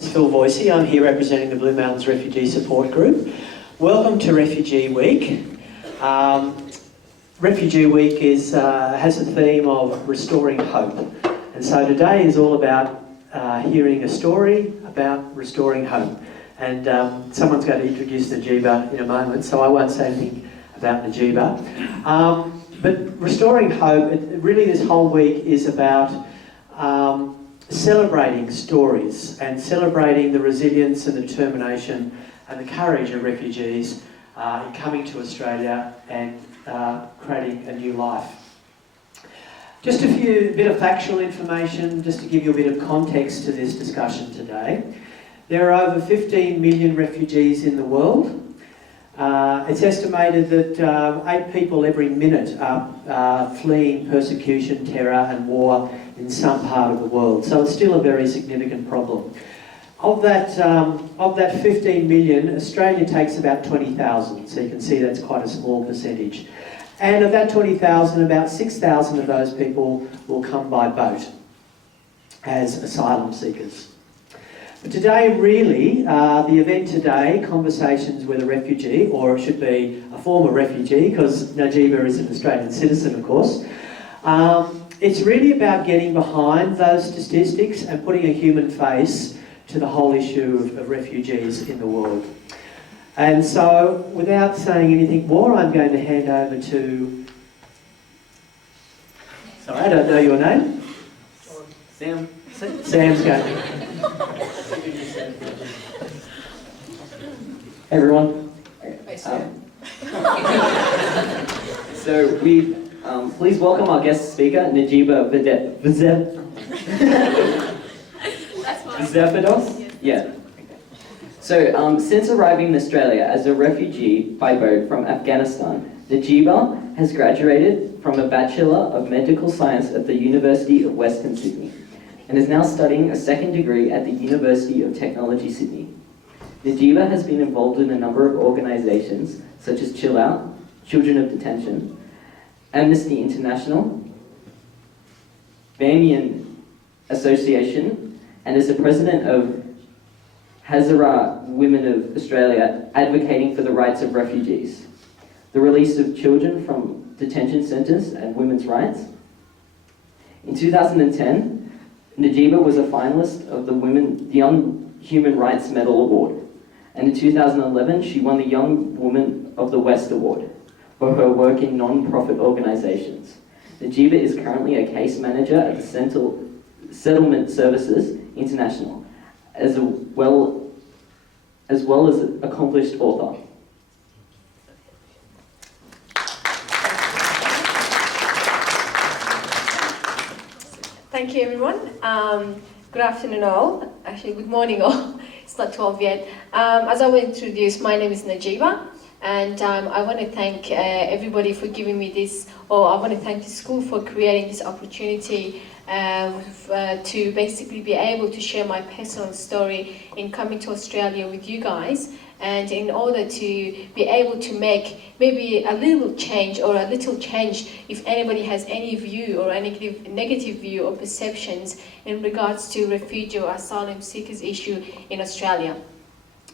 Phil Voicey. I'm here representing the Blue Mountains Refugee Support Group. Welcome to Refugee Week. Refugee Week has a theme of restoring hope. And so today is all about hearing a story about restoring hope. And someone's going to introduce Najeeba in a moment, so I won't say anything about Najeeba. But restoring hope, really this whole week is about celebrating stories and celebrating the resilience and the determination and the courage of refugees in coming to Australia and creating a new life. Just a bit of factual information, just to give you a bit of context to this discussion today. There are over 15 million refugees in the world. It's estimated that 8 people every minute are fleeing persecution, terror and war in some part of the world. So it's still a very significant problem. Of that 15 million, Australia takes about 20,000. So you can see that's quite a small percentage. And of that 20,000, about 6,000 of those people will come by boat as asylum seekers. But today, really, the event today, Conversations with a Refugee, or it should be a former refugee, because Najeeba is an Australian citizen, of course. It's really about getting behind those statistics and putting a human face to the whole issue of refugees in the world. And so, without saying anything more, I'm going to hand over to... Sorry, I don't know your name. Sam. Sam's going. Hey everyone. So we please welcome our guest speaker, Najeeba Wazefadost. Yeah. So since arriving in Australia as a refugee by boat from Afghanistan, Najeeba has graduated from a Bachelor of Medical Science at the University of Western Sydney and is now studying a second degree at the University of Technology, Sydney. Najeeba has been involved in a number of organisations such as Chill Out, Children of Detention, Amnesty International, Banyan Association, and is the president of Hazara Women of Australia, advocating for the rights of refugees, the release of children from detention centres and women's rights. In 2010, Najeeba was a finalist of the Young Human Rights Medal Award, and in 2011 she won the Young Woman of the West Award for her work in non-profit organisations. Najeeba is currently a case manager at the Settlement Services International, as well as an accomplished author. Thank you, everyone. Good afternoon, all. Actually, good morning, all. It's not 12 yet. As I was introduced, my name is Najeeba, and I want to thank everybody for giving me this, or I want to thank the school for creating this opportunity to basically be able to share my personal story in coming to Australia with you guys, and in order to be able to make maybe a little change if anybody has any view or any negative view or perceptions in regards to refugee or asylum seekers issue in Australia.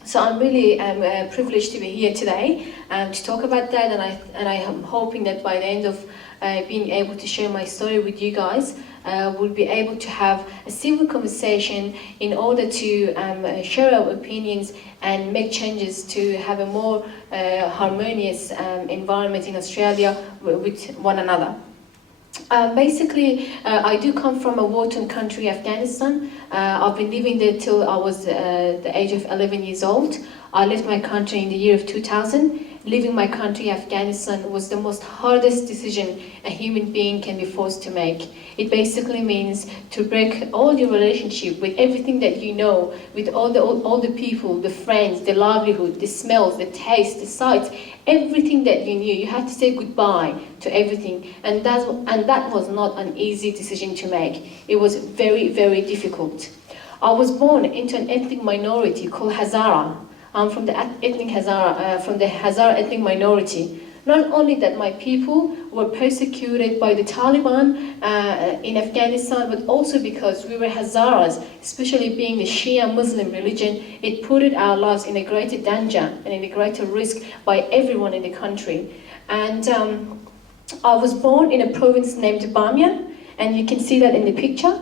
So I'm really privileged to be here today to talk about that, and I am hoping that by the end of being able to share my story with you guys, we'll be able to have a civil conversation in order to share our opinions and make changes to have a more harmonious environment in Australia with one another. Basically, I do come from a war-torn country, Afghanistan. I've been living there till I was the age of 11 years old. I left my country in the year of 2000. Leaving my country, Afghanistan, was the most hardest decision a human being can be forced to make. It basically means to break all your relationship with everything that you know, with all the people, the friends, the livelihood, the smells, the taste, the sights, everything that you knew. You had to say goodbye to everything, and that was not an easy decision to make. It was very, very difficult. I was born into an ethnic minority called Hazara. I'm from the ethnic Hazara, from the Hazara ethnic minority. Not only that my people were persecuted by the Taliban in Afghanistan, but also because we were Hazaras, especially being the Shia Muslim religion, it put our lives in a greater danger and in a greater risk by everyone in the country. And I was born in a province named Bamiyan, and you can see that in the picture.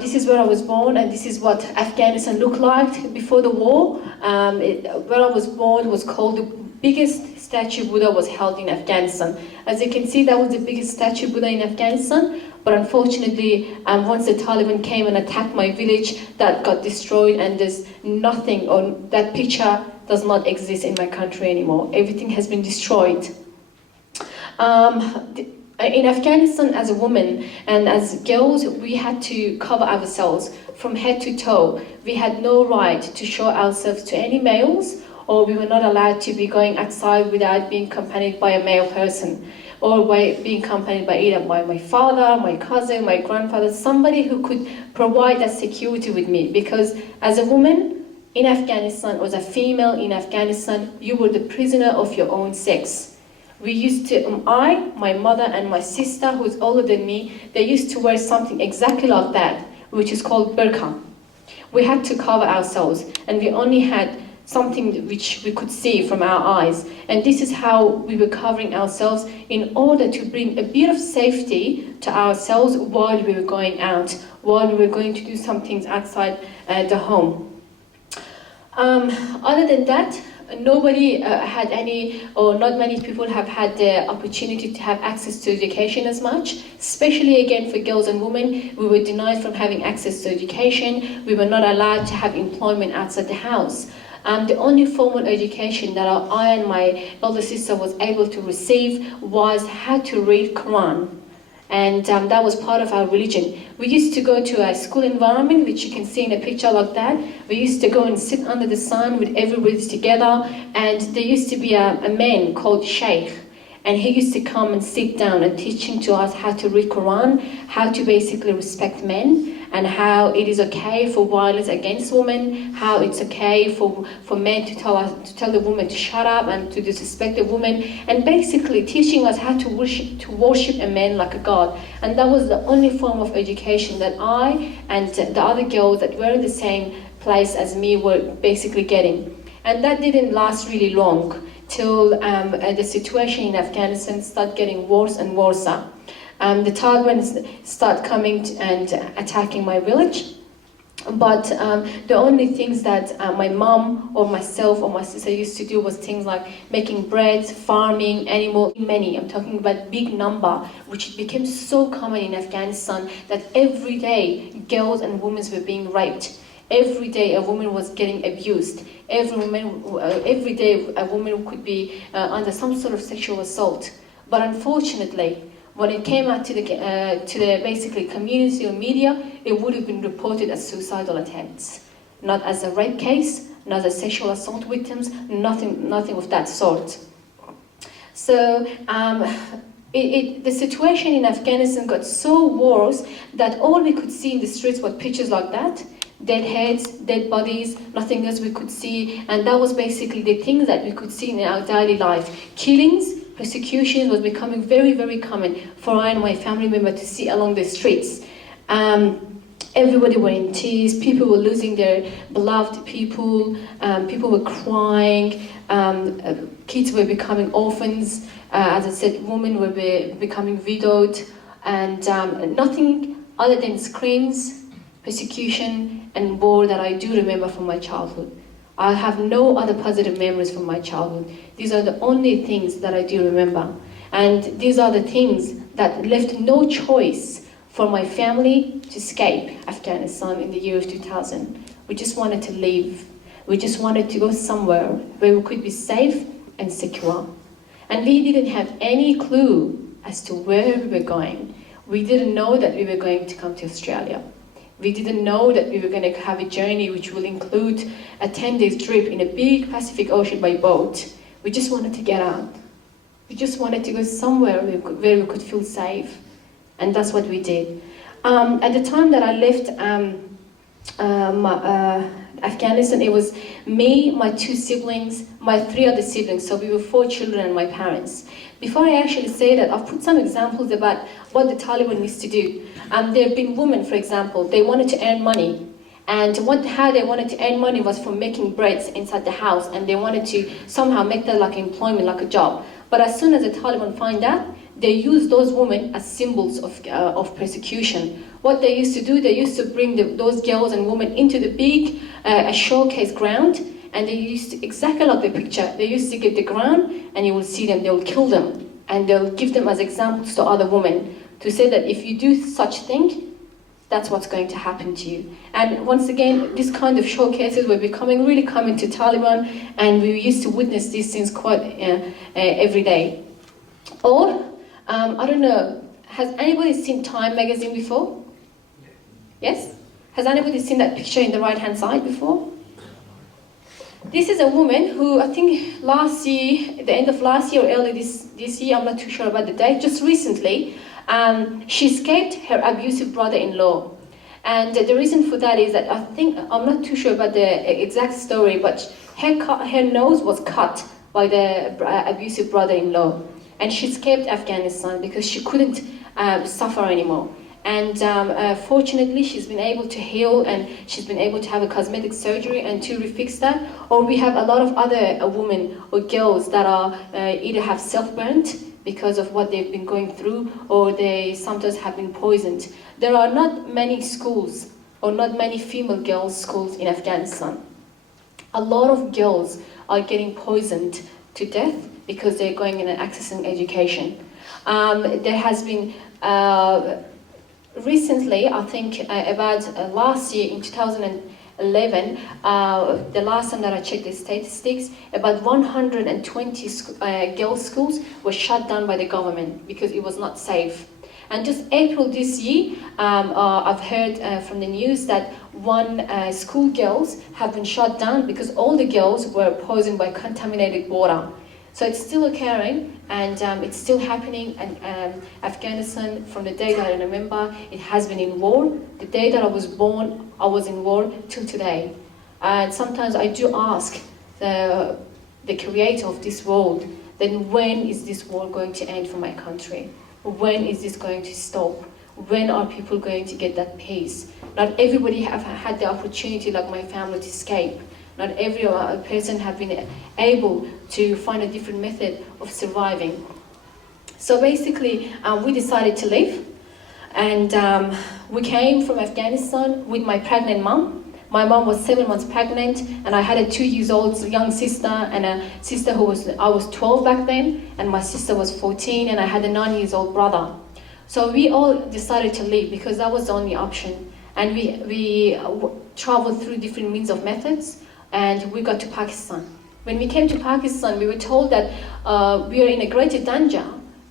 This is where I was born, and this is what Afghanistan looked like before the war. Where I was born was called the biggest statue Buddha was held in Afghanistan. As you can see, that was the biggest statue Buddha in Afghanistan, but unfortunately, once the Taliban came and attacked my village, that got destroyed, and there's nothing, or that picture does not exist in my country anymore. Everything has been destroyed. In Afghanistan, as a woman and as girls, we had to cover ourselves from head to toe. We had no right to show ourselves to any males, or we were not allowed to be going outside without being accompanied by a male person, or by being accompanied by either my father, my cousin, my grandfather, somebody who could provide that security with me. Because as a woman in Afghanistan, or as a female in Afghanistan, you were the prisoner of your own sex. We used to, my mother and my sister, who's older than me, they used to wear something exactly like that, which is called burqa. We had to cover ourselves, and we only had something which we could see from our eyes. And this is how we were covering ourselves in order to bring a bit of safety to ourselves while we were going out, while we were going to do some things outside the home. Other than that, nobody had any, or not many people have had the opportunity to have access to education as much, especially again for girls and women. We were denied from having access to education. We were not allowed to have employment outside the house. The only formal education that I and my elder sister was able to receive was how to read Quran. And that was part of our religion. We used to go to a school environment, which you can see in a picture like that. We used to go and sit under the sun with everybody together, and there used to be a man called Sheikh, and he used to come and sit down and teaching to us how to read Quran, how to basically respect men, and how it is okay for violence against women, how it's okay for men to tell the woman to shut up and to disrespect the woman, and basically teaching us how to worship a man like a god. And that was the only form of education that I and the other girls that were in the same place as me were basically getting. And that didn't last really long till the situation in Afghanistan started getting worse and worse. The Taliban start coming and attacking my village. But the only things that my mom or myself or my sister used to do was things like making bread, farming, I'm talking about big number, which became so common in Afghanistan that every day girls and women were being raped. Every day a woman was getting abused. Every day a woman could be under some sort of sexual assault. But unfortunately, when it came out to the basically community or media, it would have been reported as suicidal attempts, not as a rape case, not as sexual assault victims, nothing of that sort. So the situation in Afghanistan got so worse that all we could see in the streets were pictures like that. Dead heads, dead bodies, nothing else we could see, and that was basically the things that we could see in our daily life. Killings, persecution was becoming very, very common for I and my family member to see along the streets. Everybody were in tears, people were losing their beloved people, people were crying, kids were becoming orphans, as I said, women were becoming widowed, and nothing other than screams, persecution, and war that I do remember from my childhood. I have no other positive memories from my childhood. These are the only things that I do remember. And these are the things that left no choice for my family to escape Afghanistan in the year of 2000. We just wanted to leave. We just wanted to go somewhere where we could be safe and secure. And we didn't have any clue as to where we were going. We didn't know that we were going to come to Australia. We didn't know that we were going to have a journey which will include a 10-day trip in a big Pacific Ocean by boat. We just wanted to get out. We just wanted to go somewhere where we could feel safe. And that's what we did. At the time that I left Afghanistan, it was me, my 2 siblings, my 3 other siblings, so we were 4 children and my parents. Before I actually say that, I've put some examples about what the Taliban needs to do. There have been women, for example, they wanted to earn money. And how they wanted to earn money was from making breads inside the house, and they wanted to somehow make that like employment, like a job. But as soon as the Taliban find out, they use those women as symbols of persecution. What they used to do, they used to bring those girls and women into the big showcase ground, and they used to, exactly like the picture, they used to get the ground, and you will see them, they will kill them, and they'll give them as examples to other women, to say that if you do such thing, that's what's going to happen to you. And once again, this kind of showcases were becoming really common to Taliban, and we used to witness these things quite every day. Or, I don't know, has anybody seen Time magazine before? Yes? Has anybody seen that picture in the right-hand side before? This is a woman who, I think last year, at the end of last year or early this year, I'm not too sure about the date, just recently, she escaped her abusive brother-in-law. And the reason for that is that I'm not too sure about the exact story, but her nose was cut by the abusive brother-in-law. And she escaped Afghanistan because she couldn't suffer anymore. And fortunately, she's been able to heal, and she's been able to have a cosmetic surgery and to refix that. Or we have a lot of other women or girls that are either have self-burnt because of what they've been going through, or they sometimes have been poisoned. There are not many schools, or not many female girls' schools in Afghanistan. A lot of girls are getting poisoned to death because they're going in and accessing education. There has been, recently, I think about last year in 2011, the last time that I checked the statistics, about 120 girls' schools were shut down by the government because it was not safe. And just April this year, I've heard from the news that school girls have been shut down because all the girls were poisoned by contaminated water. So it's still occurring, and it's still happening. And Afghanistan, from the day that I remember, it has been in war. The day that I was born, I was in war till today. And sometimes I do ask the creator of this world, then when is this war going to end for my country? When is this going to stop? When are people going to get that peace? Not everybody have had the opportunity, like my family, to escape. Not every person have been able to find a different method of surviving. So basically, we decided to leave, and we came from Afghanistan with my pregnant mom. My mom was 7 months pregnant, and I had a 2-year-old young sister, and a sister I was 12 back then, and my sister was 14, and I had a 9-year-old brother. So we all decided to leave because that was the only option. And we traveled through different means of methods, and we got to Pakistan. When we came to Pakistan, we were told that we are in a greater danger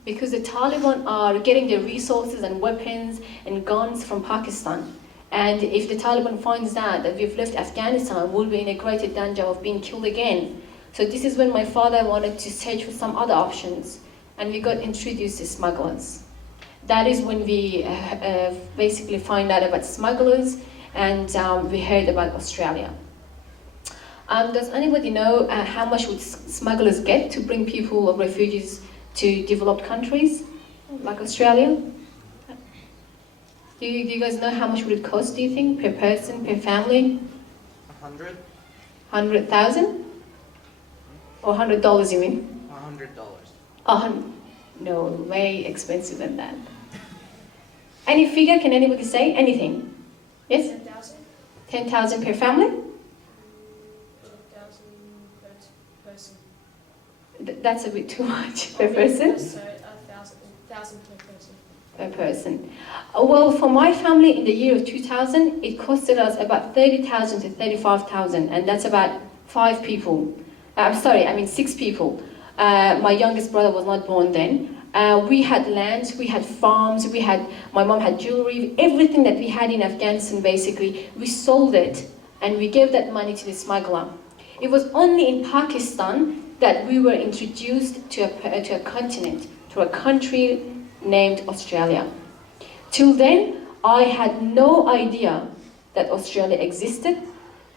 because the Taliban are getting their resources and weapons and guns from Pakistan. And if the Taliban finds out that we've left Afghanistan, we'll be in a greater danger of being killed again. So this is when my father wanted to search for some other options, and we got introduced to smugglers. That is when we basically find out about smugglers, and we heard about Australia. Does anybody know how much would smugglers get to bring people or refugees to developed countries like Australia? Do you guys know how much would it cost, do you think, per person, per family? 100. 100,000? Or $100, you mean? $100. No, way expensive than that. Any figure, can anybody say? Anything? Yes? 10,000. 10,000 per family? 10,000 per person. That's a bit too much per person. Sorry, 1,000 per person. Per person. Well, for my family in the year of 2000, it costed us about 30,000 to 35,000, and that's about 5 people. I'm sorry, I mean 6 people. My youngest brother was not born then. We had lands, we had farms, my mom had jewelry, everything that we had in Afghanistan basically, we sold it and we gave that money to the smuggler. It was only in Pakistan that we were introduced to a continent, to a country named Australia. Till then, I had no idea that Australia existed.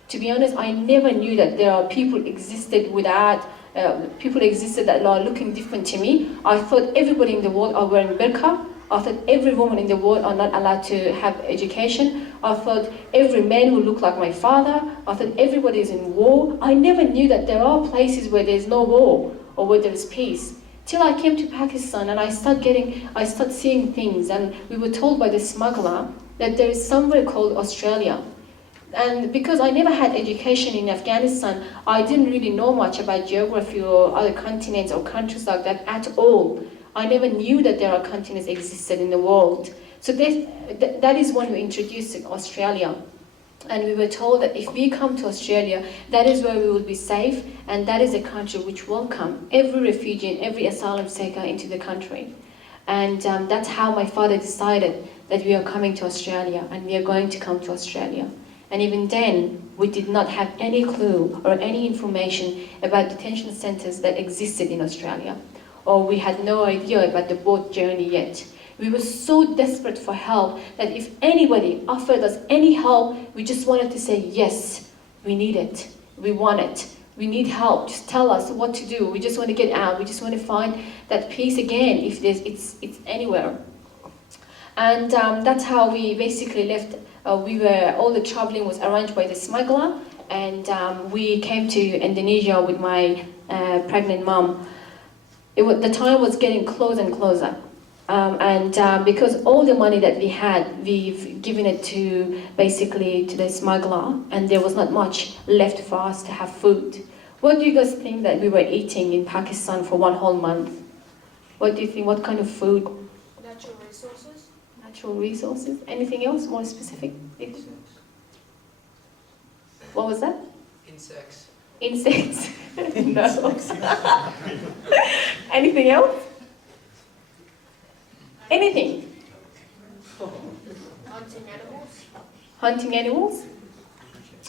To be honest, I never knew that there are people existed that are looking different to me. I thought everybody in the world are wearing burqa. I thought every woman in the world are not allowed to have education. I thought every man will look like my father. I thought everybody is in war. I never knew that there are places where there's no war or where there is peace. Till I came to Pakistan and I started seeing things, and we were told by the smuggler that there is somewhere called Australia. And because I never had education in Afghanistan, I didn't really know much about geography or other continents or countries like that at all. I never knew that there are continents existed in the world. So that is when we introduced Australia. And we were told that if we come to Australia, that is where we will be safe, and that is a country which welcome every refugee and every asylum seeker into the country. And that's how my father decided that we are coming to Australia and we are going to come to Australia. And even then, we did not have any clue or any information about detention centres that existed in Australia. Or we had no idea about the boat journey yet. We were so desperate for help that if anybody offered us any help, we just wanted to say, yes, we need it, we want it, we need help, just tell us what to do, we just want to get out, we just want to find that peace again if it's anywhere. And that's how we basically left. All the traveling was arranged by the smuggler, and we came to Indonesia with my pregnant mom. The time was getting closer and closer. Because all the money that we had, we've given it to the smuggler, and there was not much left for us to have food. What do you guys think that we were eating in Pakistan for 1 whole month? What do you think? What kind of food? Natural resources. Natural resources. Anything else more specific? What was that? Insects. Insects? No. Anything else? Anything? Hunting animals. Hunting animals?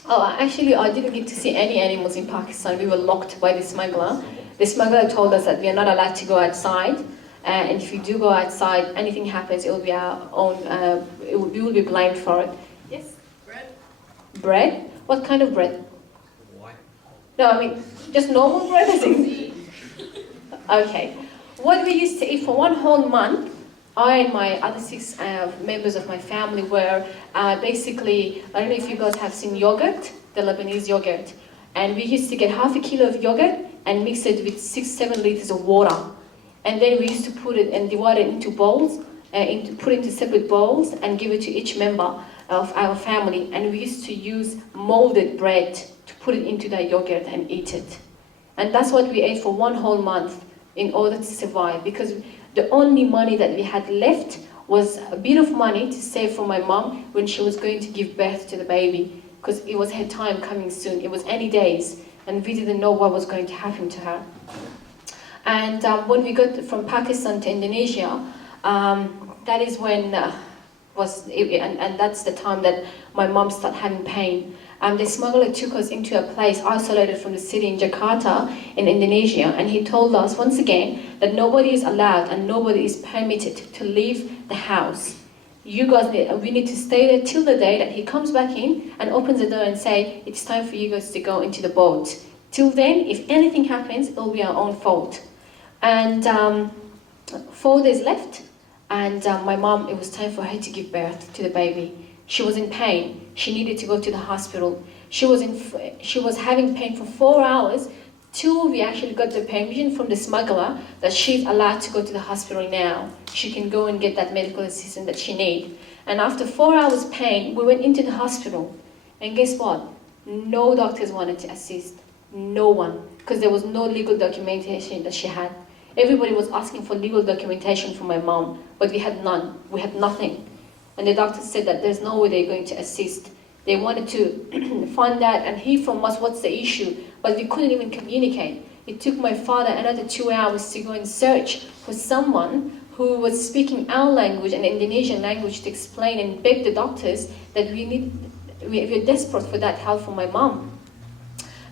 Oh, actually, I didn't get to see any animals in Pakistan. We were locked by the smuggler. The smuggler told us that we are not allowed to go outside, and if you do go outside, anything happens, it will be our own. We will be blamed for it. Yes. Bread. Bread? What kind of bread? White. No, I mean just normal bread. Okay. What we used to eat for 1 whole month, I and my other 6 members of my family were basically, I don't know if you guys have seen yogurt, the Lebanese yogurt, and we used to get half a kilo of yogurt and mix it with 6-7 liters of water, and then we used to put it and divide it into bowls, put it into separate bowls and give it to each member of our family, and we used to use molded bread to put it into that yogurt and eat it. And that's what we ate for 1 whole month in order to survive, because the only money that we had left was a bit of money to save for my mom when she was going to give birth to the baby, because it was her time coming soon. It was any days, and we didn't know what was going to happen to her. And when we got from Pakistan to Indonesia, that is when and that's the time that my mom started having pain. The smuggler took us into a place isolated from the city in Jakarta in Indonesia, and he told us once again that nobody is allowed and nobody is permitted to leave the house. We need to stay there till the day that he comes back in and opens the door and say, it's time for you guys to go into the boat. Till then, if anything happens, it'll be our own fault. And 4 days left, and my mom, it was time for her to give birth to the baby. She was in pain. She needed to go to the hospital. She was having pain for 4 hours till we actually got the permission from the smuggler that she's allowed to go to the hospital now. She can go and get that medical assistance that she needs. And after 4 hours pain, we went into the hospital. And guess what? No doctors wanted to assist. No one. Because there was no legal documentation that she had. Everybody was asking for legal documentation for my mom, but we had none. We had nothing. And the doctor said that there's no way they're going to assist. They wanted to find out and hear from us what's the issue, but we couldn't even communicate. It took my father another 2 hours to go and search for someone who was speaking our language and Indonesian language to explain and beg the doctors that we're desperate for that help for my mom.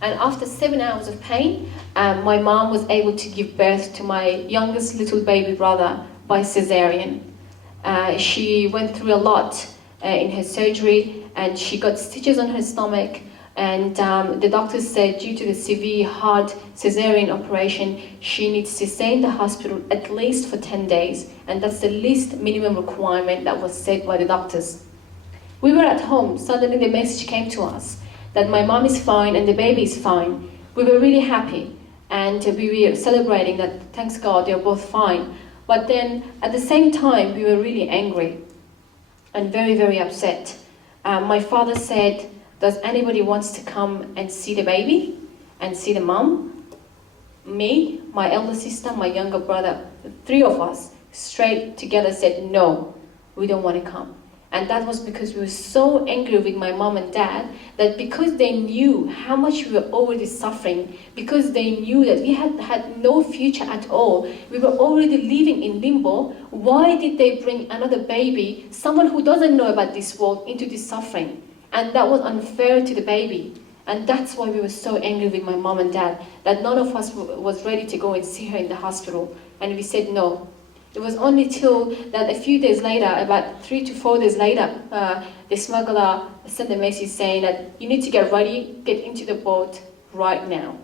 And after 7 hours of pain, my mom was able to give birth to my youngest little baby brother by cesarean. She went through a lot in her surgery, and she got stitches on her stomach. And the doctors said due to the severe heart cesarean operation, she needs to stay in the hospital at least for 10 days. And that's the least minimum requirement that was set by the doctors. We were at home, suddenly the message came to us that my mom is fine and the baby is fine. We were really happy and we were celebrating that, thanks God, they're both fine. But then at the same time, we were really angry and very, very upset. My father said, does anybody wants to come and see the baby and see the mom? Me, my elder sister, my younger brother, the three of us straight together said, no, we don't want to come. And that was because we were so angry with my mom and dad that because they knew how much we were already suffering, because they knew that we had no future at all, we were already living in limbo, why did they bring another baby, someone who doesn't know about this world, into this suffering? And that was unfair to the baby. And that's why we were so angry with my mom and dad, that none of us was ready to go and see her in the hospital. And we said no. It was only till that a few days later, about 3 to 4 days later, the smuggler sent a message saying that you need to get ready, get into the boat right now.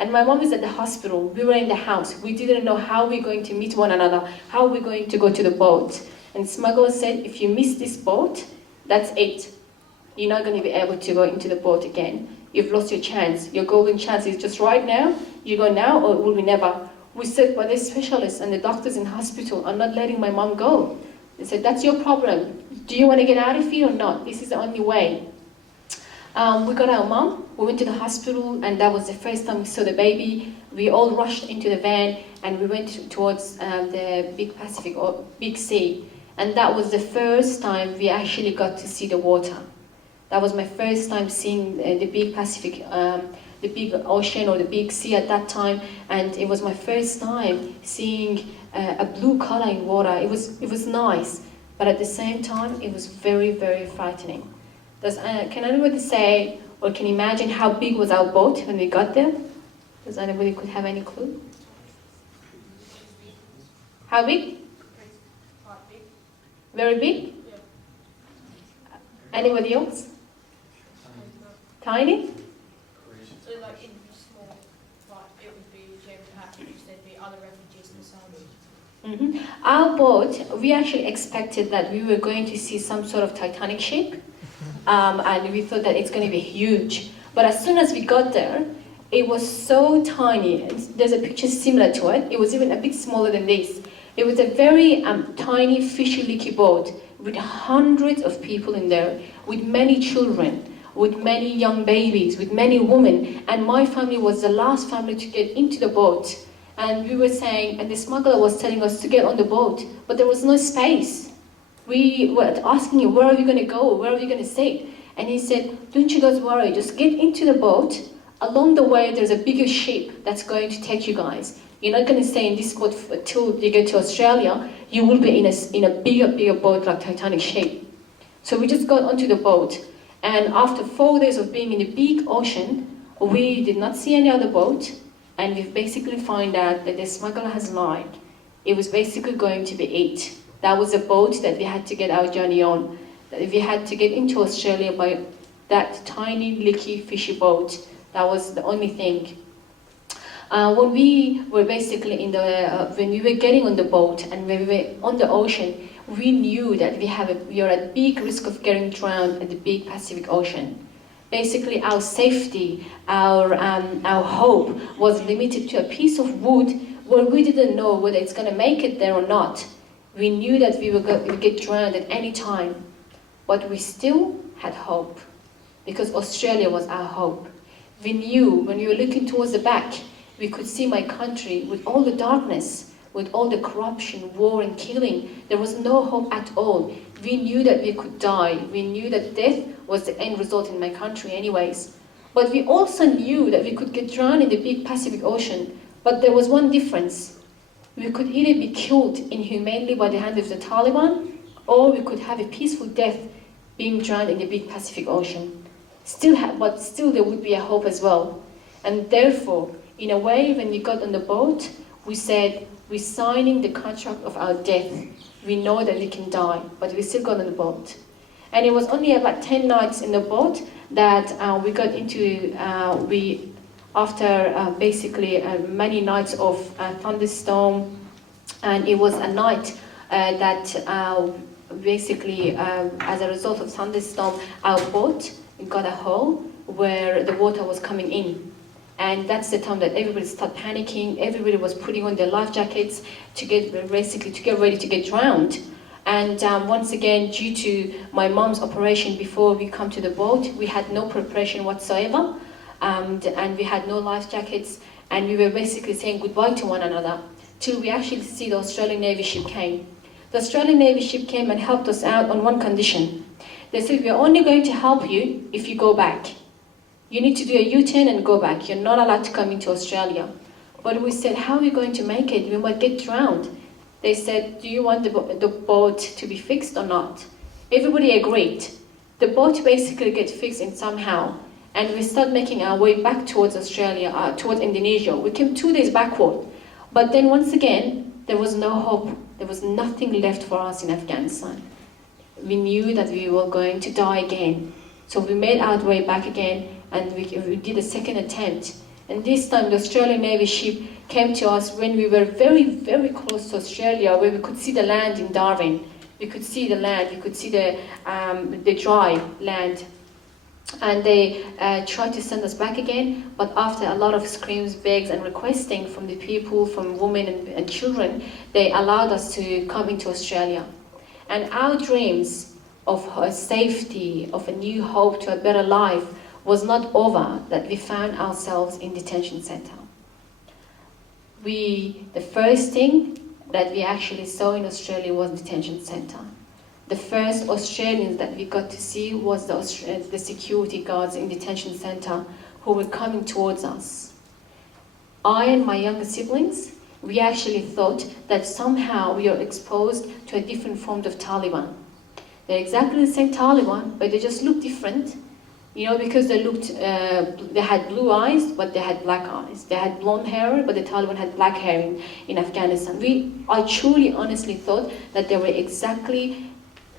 And my mom is at the hospital, we were in the house, we didn't know how we're going to meet one another, how we're going to go to the boat. And the smuggler said, if you miss this boat, that's it. You're not going to be able to go into the boat again. You've lost your chance. Your golden chance is just right now. You go now or it will be never. We said, but the specialists and the doctors in hospital are not letting my mom go. They said, that's your problem. Do you want to get out of here or not? This is the only way. We got our mom, we went to the hospital, and that was the first time we saw the baby. We all rushed into the van and we went towards the big Pacific or big sea. And that was the first time we actually got to see the water. That was my first time seeing the big Pacific, the big ocean or the big sea at that time, and it was my first time seeing a blue color in water. It was nice, but at the same time, it was very, very frightening. Can anybody say or can imagine how big was our boat when we got there? Does anybody could have any clue? How big? Quite big. Very big? Yeah. Anybody else? Tiny? So like it would be small, like it would be jam packed because there'd be other refugees inside. Our boat, we actually expected that we were going to see some sort of Titanic ship, and we thought that it's going to be huge. But as soon as we got there, it was so tiny. There's a picture similar to it. It was even a bit smaller than this. It was a very tiny, fishy, leaky boat with hundreds of people in there, with many children, with many young babies, with many women. And my family was the last family to get into the boat. And we were saying, and the smuggler was telling us to get on the boat, but there was no space. We were asking him, where are we going to go? Where are we going to sit? And he said, don't you guys worry, just get into the boat. Along the way, there's a bigger ship that's going to take you guys. You're not going to stay in this boat until you get to Australia. You will be in a bigger boat like Titanic ship. So we just got onto the boat. And after 4 days of being in the big ocean, we did not see any other boat. And we basically found out that the smuggler has lied. It was basically going to be it. That was a boat that we had to get our journey on. We had to get into Australia by that tiny, leaky, fishy boat. That was the only thing. When we were basically when we were getting on the boat and when we were on the ocean, we knew that we are at big risk of getting drowned in the big Pacific Ocean. Basically, our safety, our hope was limited to a piece of wood where we didn't know whether it's going to make it there or not. We knew that we would get drowned at any time, but we still had hope because Australia was our hope. We knew when we were looking towards the back, we could see my country with all the darkness, with all the corruption, war and killing. There was no hope at all. We knew that we could die. We knew that death was the end result in my country anyways. But we also knew that we could get drowned in the big Pacific Ocean. But there was one difference. We could either be killed inhumanely by the hand of the Taliban, or we could have a peaceful death being drowned in the big Pacific Ocean. But still there would be a hope as well. And therefore, in a way, when we got on the boat, we said, we're signing the contract of our death. We know that we can die, but we still got on the boat. And it was only about 10 nights in the boat that we got into, after basically many nights of thunderstorm, and it was a night that basically, as a result of thunderstorm, our boat got a hole where the water was coming in. And that's the time that everybody started panicking. Everybody was putting on their life jackets to get ready to get drowned. And once again, due to my mom's operation before we come to the boat, we had no preparation whatsoever, and we had no life jackets, and we were basically saying goodbye to one another till we actually see the Australian Navy ship came. The Australian Navy ship came and helped us out on one condition. They said, we're only going to help you if you go back. You need to do a U-turn and go back. You're not allowed to come into Australia. But we said, how are we going to make it? We might get drowned. They said, do you want the boat to be fixed or not? Everybody agreed. The boat basically gets fixed in somehow. And we started making our way back towards Australia, towards Indonesia. We came 2 days backward. But then once again, there was no hope. There was nothing left for us in Afghanistan. We knew that we were going to die again. So we made our way back again, and we did a second attempt. And this time the Australian Navy ship came to us when we were very, very close to Australia, where we could see the land in Darwin. We could see the land, we could see the dry land. And they tried to send us back again, but after a lot of screams, begs, and requesting from the people, from women and children, they allowed us to come into Australia. And our dreams of safety, of a new hope to a better life, was not over that we found ourselves in detention center. The first thing that we actually saw in Australia was detention center. The first Australians that we got to see was the security guards in detention center who were coming towards us. I and my younger siblings, we actually thought that somehow we are exposed to a different form of Taliban. They're exactly the same Taliban, but they just look different. You know, because they had blue eyes, but they had black eyes. They had blonde hair, but the Taliban had black hair in Afghanistan. I truly, honestly thought that they were exactly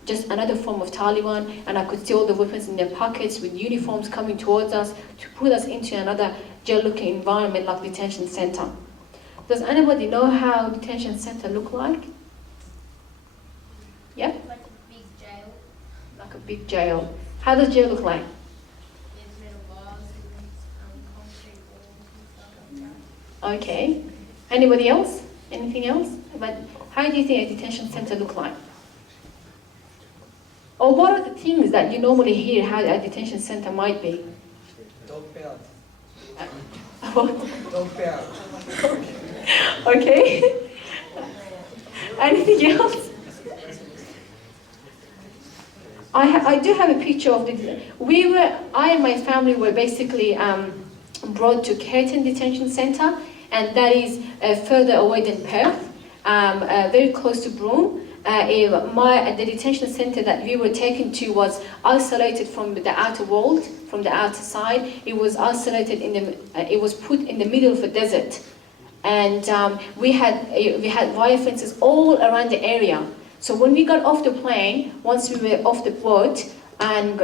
just another form of Taliban, and I could see all the weapons in their pockets with uniforms coming towards us to put us into another jail-looking environment like detention center. Does anybody know how detention center look like? Yeah? Like a big jail. Like a big jail. How does jail look like? There's metal bars and concrete walls and stuff like that. Okay. Anybody else? Anything else? But how do you think a detention center look like? Or what are the things that you normally hear how a detention center might be? Dog pound. What? Dog pound. Okay. Anything else? I do have a picture of the. I and my family were basically brought to Curtin Detention Center, and that is further away than Perth, very close to Broome. The detention center that we were taken to was isolated from the outer world, from the outer side. It was isolated it was put in the middle of a desert, and we had wire fences all around the area. So when we got off the plane, once we were off the boat and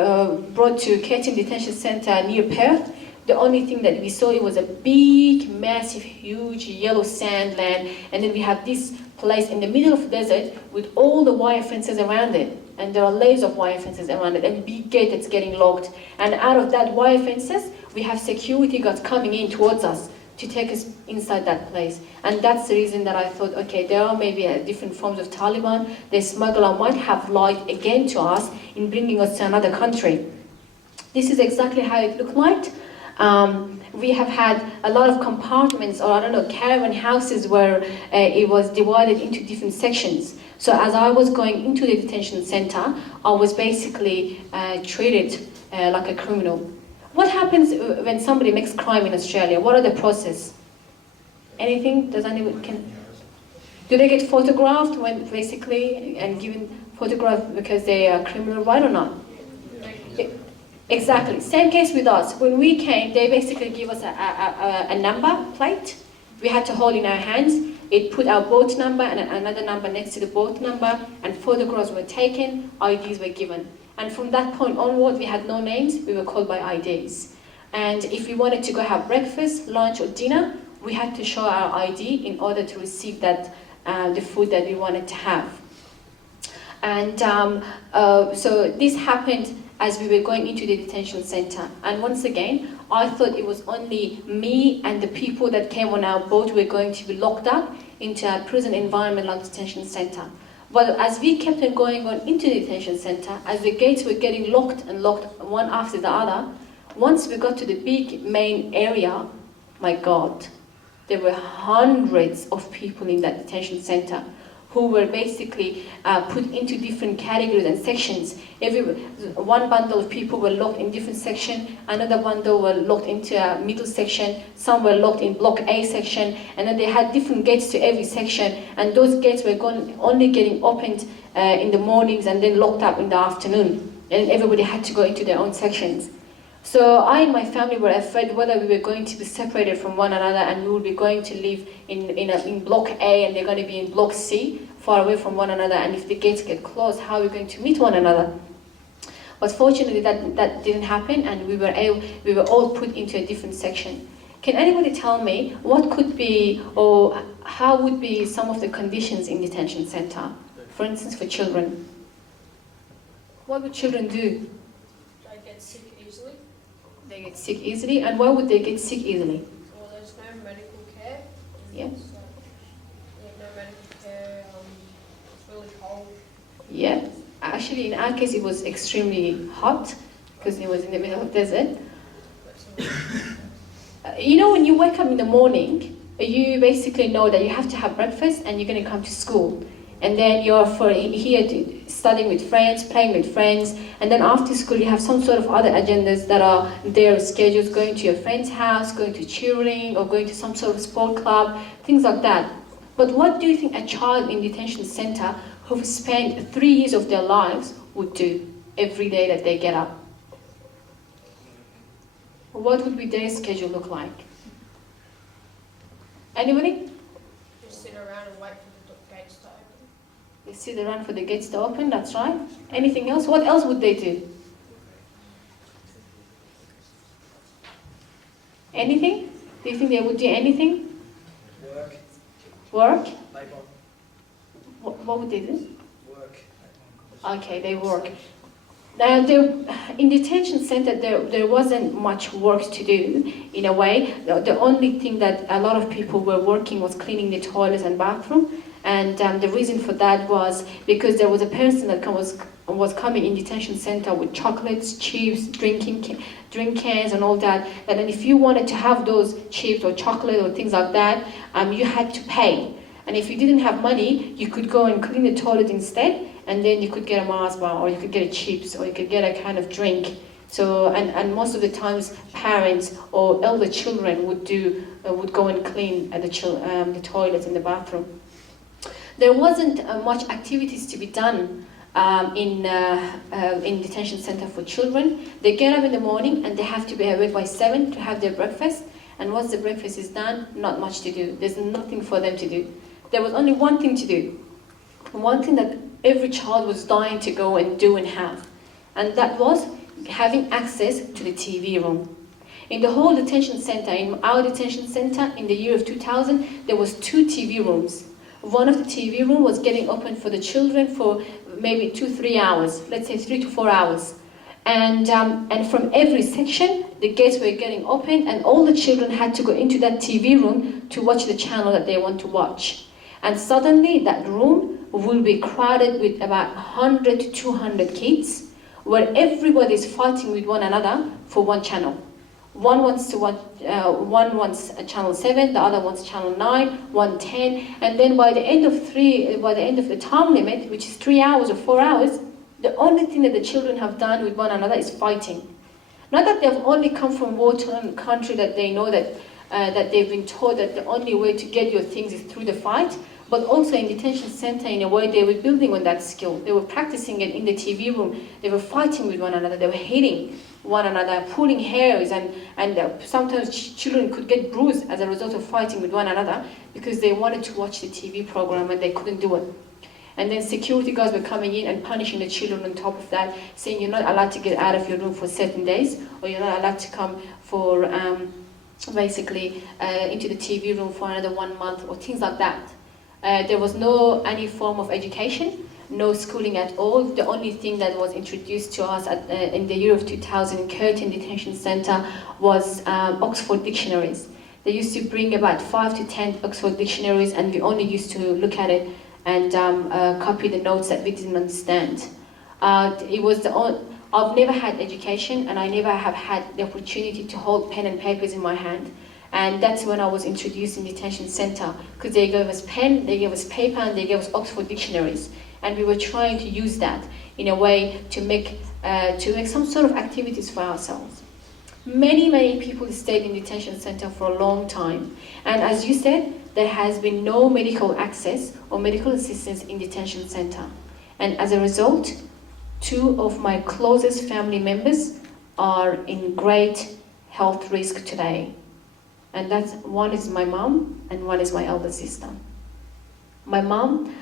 brought to Curtin Detention Center near Perth, the only thing that we saw, it was a big, massive, huge yellow sand land, and then we have this place in the middle of the desert with all the wire fences around it, and there are layers of wire fences around it, and a big gate that's getting locked. And out of that wire fences, we have security guards coming in towards us to take us inside that place. And that's the reason that I thought, okay, there are maybe different forms of Taliban. The smuggler might have lied again to us in bringing us to another country. This is exactly how it looked like. We have had a lot of compartments, or I don't know, caravan houses where it was divided into different sections. So as I was going into the detention center, I was basically treated like a criminal. What happens when somebody makes crime in Australia? What are the process? Anything? Does anyone do they get photographed when basically and given photograph because they are criminal, right or not? Exactly. Same case with us. When we came, they basically give us a number plate. We had to hold in our hands. It put our boat number and another number next to the boat number, and photographs were taken, IDs were given. And from that point onward, we had no names, we were called by IDs. And if we wanted to go have breakfast, lunch, or dinner, we had to show our ID in order to receive that, the food that we wanted to have. And so this happened as we were going into the detention center. And once again, I thought it was only me and the people that came on our boat were going to be locked up into a prison environment like detention center. But as we kept on going on into the detention center, as the gates were getting locked and locked one after the other, once we got to the big main area, my God, there were hundreds of people in that detention center who were basically put into different categories and sections. One bundle of people were locked in different section, another bundle were locked into a middle section, some were locked in block A section, and then they had different gates to every section, and those gates were only getting opened in the mornings and then locked up in the afternoon, and everybody had to go into their own sections. So I and my family were afraid whether we were going to be separated from one another and we would be going to live in block A and they're going to be in block C, far away from one another, and if the gates get closed, how are we going to meet one another? But fortunately that didn't happen, and we were all put into a different section. Can anybody tell me what could be, or how would be some of the conditions in detention center? For instance, for children. What would children do? They get sick easily. They get sick easily, and why would they get sick easily? Well, there's no medical care. Yeah. So, no medical care. It's really cold. Yeah. Actually, in our case, it was extremely hot because it was in the middle of the desert. You know, when you wake up in the morning, you basically know that you have to have breakfast and you're going to come to school. And then you're here studying with friends, playing with friends, and then after school you have some sort of other agendas that are their schedules, going to your friend's house, going to cheerleading, or going to some sort of sport club, things like that. But what do you think a child in detention center who've spent 3 years of their lives would do every day that they get up? What would be their schedule look like? Anybody? Just sit around and wait for the gates to open. They sit around for the gates to open, that's right. Anything else? What else would they do? Anything? Do you think they would do anything? Work. Work? Labour. What would they do? Work. Okay, they work. Now, in detention center, there wasn't much work to do, in a way. The only thing that a lot of people were working was cleaning the toilets and bathroom. And the reason for that was because there was a person that was coming in detention center with chocolates, chips, drink cans and all that. And then if you wanted to have those chips or chocolate or things like that, you had to pay. And if you didn't have money, you could go and clean the toilet instead, and then you could get a Mars bar, or you could get a chips, or you could get a kind of drink. So, and most of the times, parents or elder children would go and clean the toilets and the bathroom. There wasn't much activities to be done in detention center for children. They get up in the morning and they have to be awake by 7 to have their breakfast. And once the breakfast is done, not much to do. There's nothing for them to do. There was only one thing to do. One thing that every child was dying to go and do and have. And that was having access to the TV room. In the whole detention center, in our detention center, in the year of 2000, there was 2 TV rooms. One of the TV rooms was getting open for the children for maybe 2-3 hours, let's say 3 to 4 hours. And from every section, the gates were getting open, and all the children had to go into that TV room to watch the channel that they want to watch. And suddenly, that room will be crowded with about 100 to 200 kids, where everybody is fighting with one another for one channel. One wants to watch, one wants channel 7, the other wants channel 9, 110, and then by the end of the time limit, which is 3 hours or 4 hours, the only thing that the children have done with one another is fighting. Not that they've only come from war-torn country that they know that they've been taught that the only way to get your things is through the fight, but also in detention center, in a way, they were building on that skill. They were practicing it in the TV room. They were fighting with one another. They were hitting one another, pulling hairs, and sometimes children could get bruised as a result of fighting with one another because they wanted to watch the TV program and they couldn't do it. And then security guards were coming in and punishing the children on top of that, saying you're not allowed to get out of your room for 7 days, or you're not allowed to come for basically into the TV room for another 1 month, or things like that. There was no any form of education, no schooling at all. The only thing that was introduced to us in the year of 2000 in Curtin Detention Centre was Oxford dictionaries. They used to bring about 5 to 10 Oxford dictionaries, and we only used to look at it and copy the notes that we didn't understand. I've never had education, and I never have had the opportunity to hold pen and papers in my hand. And that's when I was introduced in detention centre, because they gave us pen, they gave us paper, and they gave us Oxford dictionaries. And we were trying to use that in a way to make some sort of activities for ourselves. Many people stayed in detention centre for a long time. And as you said, there has been no medical access or medical assistance in detention centre. And as a result, 2 of my closest family members are in great health risk today. And that's, one is my mom and one is my elder sister. My mom,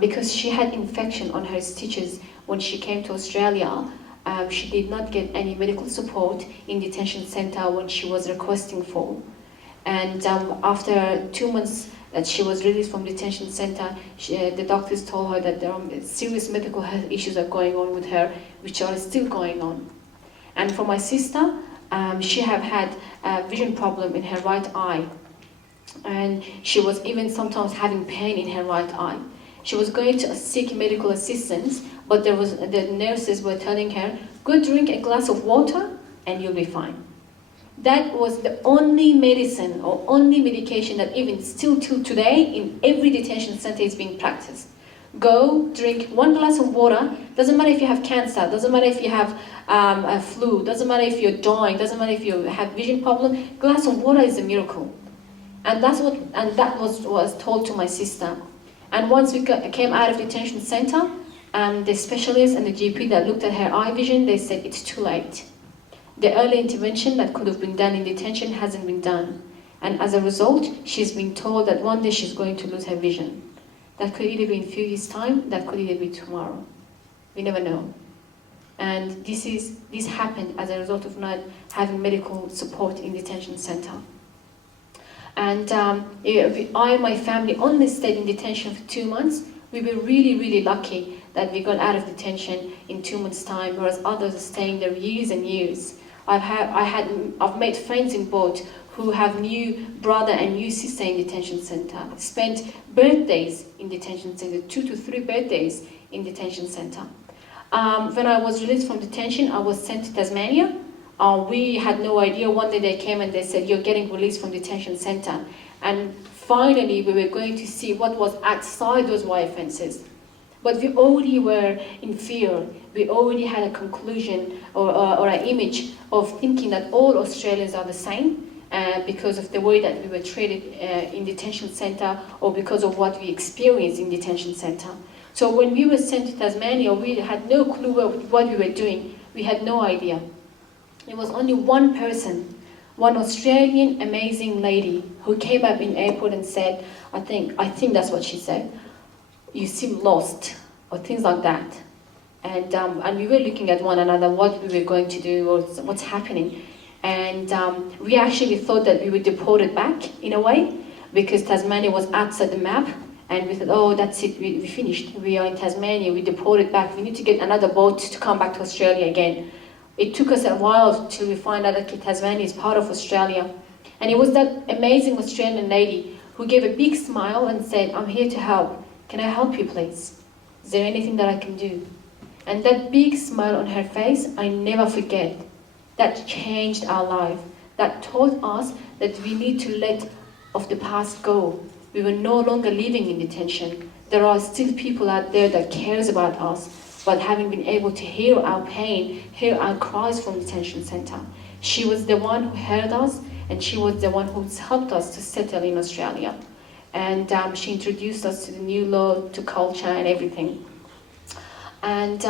because she had infection on her stitches when she came to Australia, she did not get any medical support in detention centre when she was requesting for. And after 2 months that she was released from detention centre, the doctors told her that there are serious medical health issues are going on with her, which are still going on. And for my sister, she have had a vision problem in her right eye. And she was even sometimes having pain in her right eye. She was going to seek medical assistance, but the nurses were telling her, go drink a glass of water and you'll be fine. That was the only medicine or only medication that even still till today in every detention center is being practiced. Go drink 1 glass of water, doesn't matter if you have cancer, doesn't matter if you have a flu, doesn't matter if you're dying, doesn't matter if you have vision problem, glass of water is a miracle. And that was told to my sister. And once we came out of detention center, the specialist and the GP that looked at her eye vision, they said it's too late. The early intervention that could have been done in detention hasn't been done. And as a result, she's been told that one day she's going to lose her vision. That could either be in a few years' time, that could either be tomorrow. We never know. And this happened as a result of not having medical support in detention center. And I and my family only stayed in detention for 2 months. We were really lucky that we got out of detention in 2 months' time, whereas others are staying there years and years. I've made friends in both who have new brother and new sister in detention center, spent birthdays in detention center, 2 to 3 birthdays in detention center. When I was released from detention, I was sent to Tasmania. We had no idea. One day they came and they said, you're getting released from detention center. And finally, we were going to see what was outside those wire fences. But we already were in fear. We already had a conclusion or an image of thinking that all Australians are the same because of the way that we were treated in detention center or because of what we experienced in detention center. So when we were sent to Tasmania, we had no clue what we were doing. We had no idea. There was only one person, one Australian amazing lady who came up in airport and said, I think that's what she said, you seem lost, or things like that. And we were looking at one another, what we were going to do, or what's happening. And we actually thought that we were deported back, in a way, because Tasmania was outside the map. And we thought, oh, that's it, we finished. We are in Tasmania, we deported back. We need to get another boat to come back to Australia again. It took us a while till we find out that Tasmania is part of Australia. And it was that amazing Australian lady who gave a big smile and said, I'm here to help. Can I help you, please? Is there anything that I can do? And that big smile on her face, I never forget. That changed our life. That taught us that we need to let of the past go. We were no longer living in detention. There are still people out there that cares about us, but having been able to hear our pain, hear our cries from detention center. She was the one who heard us, and she was the one who helped us to settle in Australia. And she introduced us to the new law, to culture and everything. And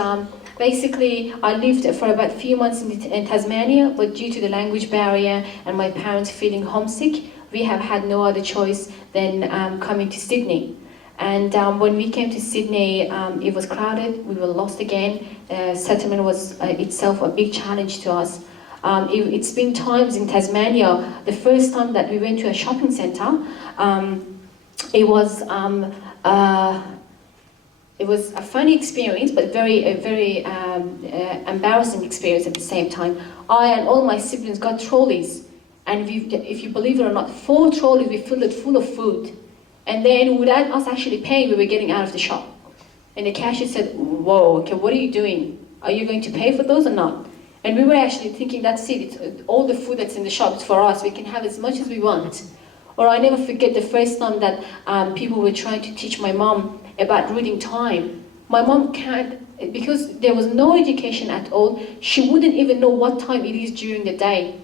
basically, I lived for about a few months in Tasmania, but due to the language barrier and my parents feeling homesick, we have had no other choice than coming to Sydney. And when we came to Sydney, it was crowded, we were lost again. Settlement was itself a big challenge to us. It's been times in Tasmania, the first time that we went to a shopping centre, it was a funny experience, but a very embarrassing experience at the same time. I and all my siblings got trolleys, and if you believe it or not, 4 trolleys we filled it full of food. And then without us actually paying, we were getting out of the shop. And the cashier said, "Whoa, okay, what are you doing? Are you going to pay for those or not?" And we were actually thinking, that's it, it's, all the food that's in the shop is for us, we can have as much as we want. Or I never forget the first time that people were trying to teach my mom about reading time. My mom can't, because there was no education at all, she wouldn't even know what time it is during the day.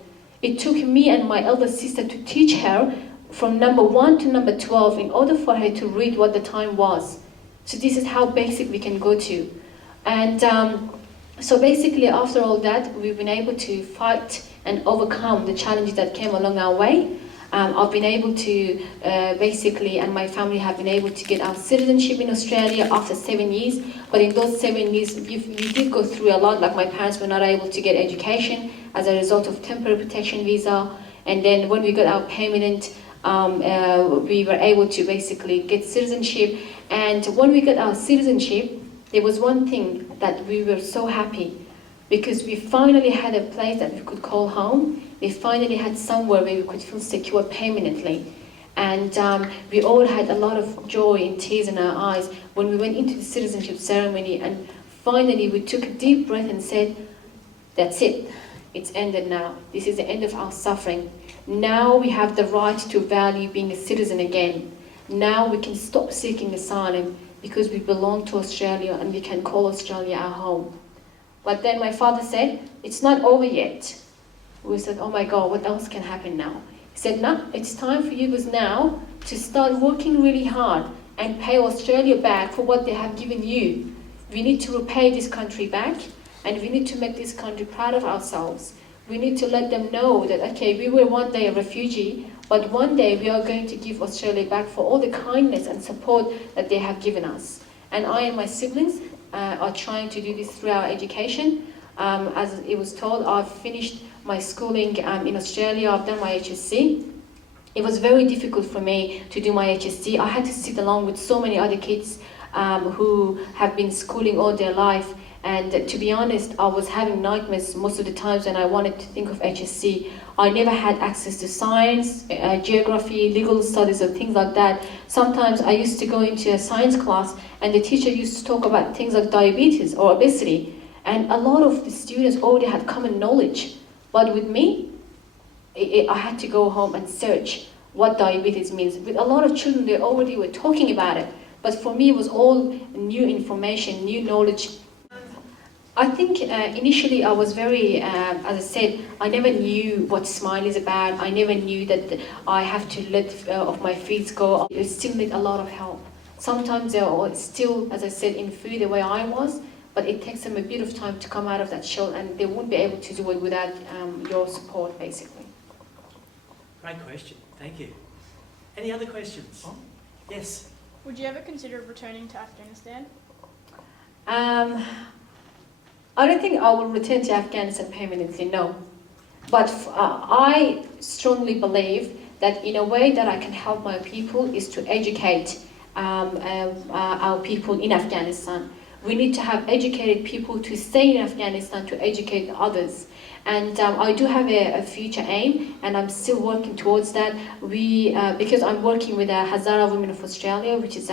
It took me and my elder sister to teach her from number 1 to number 12 in order for her to read what the time was. So this is how basic we can go to. And so basically after all that, we've been able to fight and overcome the challenges that came along our way. I've been able to basically, and my family have been able to get our citizenship in Australia after 7 years. But in those 7 years, we did go through a lot. Like my parents were not able to get education as a result of temporary protection visa. And then when we got our permanent, we were able to basically get citizenship. And when we got our citizenship, there was one thing that we were so happy, because we finally had a place that we could call home. We finally had somewhere where we could feel secure permanently. And we all had a lot of joy and tears in our eyes when we went into the citizenship ceremony, and finally we took a deep breath and said, "That's it, it's ended now. This is the end of our suffering. Now we have the right to value being a citizen again. Now we can stop seeking asylum because we belong to Australia and we can call Australia our home." But then my father said, "It's not over yet." We said, "Oh my God, what else can happen now?" He said, "No, it's time for you guys now to start working really hard and pay Australia back for what they have given you. We need to repay this country back, and we need to make this country proud of ourselves. We need to let them know that, okay, we were one day a refugee, but one day we are going to give Australia back for all the kindness and support that they have given us." And I and my siblings are trying to do this through our education. As it was told, I've finished my schooling in Australia. I've done my HSC. It was very difficult for me to do my HSC. I had to sit along with so many other kids who have been schooling all their life. And to be honest, I was having nightmares most of the times when I wanted to think of HSC. I never had access to science, geography, legal studies, or things like that. Sometimes I used to go into a science class and the teacher used to talk about things like diabetes or obesity. And a lot of the students already had common knowledge. But with me, I had to go home and search what diabetes means. With a lot of children, they already were talking about it. But for me, it was all new information, new knowledge. I think initially I was very, as I said, I never knew what Smile is about. I never knew that I have to let off my feet go. I still need a lot of help. Sometimes they are still, as I said, in fear the way I was, but it takes them a bit of time to come out of that shell, and they won't be able to do it without your support, basically. Great question, thank you. Any other questions? Yes? Would you ever consider returning to Afghanistan? I don't think I will return to Afghanistan permanently, no. But I strongly believe that in a way that I can help my people is to educate our people in Afghanistan. We need to have educated people to stay in Afghanistan to educate others. And I do have a future aim, and I'm still working towards that. Because I'm working with Hazara Women of Australia, which is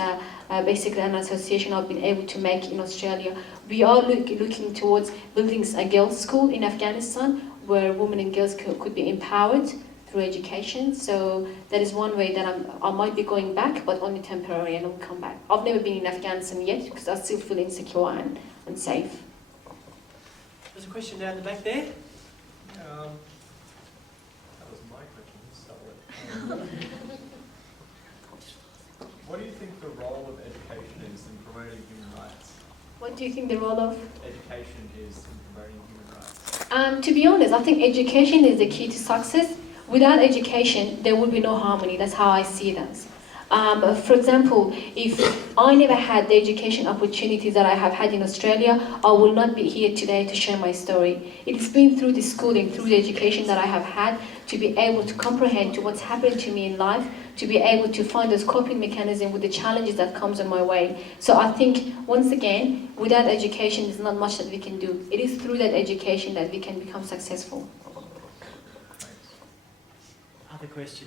basically an association I've been able to make in Australia. We are looking towards building a girls' school in Afghanistan where women and girls could be empowered through education. So that is one way that I might be going back, but only temporary, and I'll come back. I've never been in Afghanistan yet because I still feel insecure and unsafe. There's a question down the back there. That was my question, you stole it. What do you think the role of education is in promoting human rights? What do you think the role of Education is in promoting human rights. To be honest, I think education is the key to success. Without education, there will be no harmony. That's how I see it as. For example, if I never had the education opportunities that I have had in Australia, I will not be here today to share my story. It's been through the schooling, through the education that I have had, to be able to comprehend to what's happened to me in life, to be able to find those coping mechanisms with the challenges that comes on my way. So I think, once again, without education, there's not much that we can do. It is through that education that we can become successful. Other questions?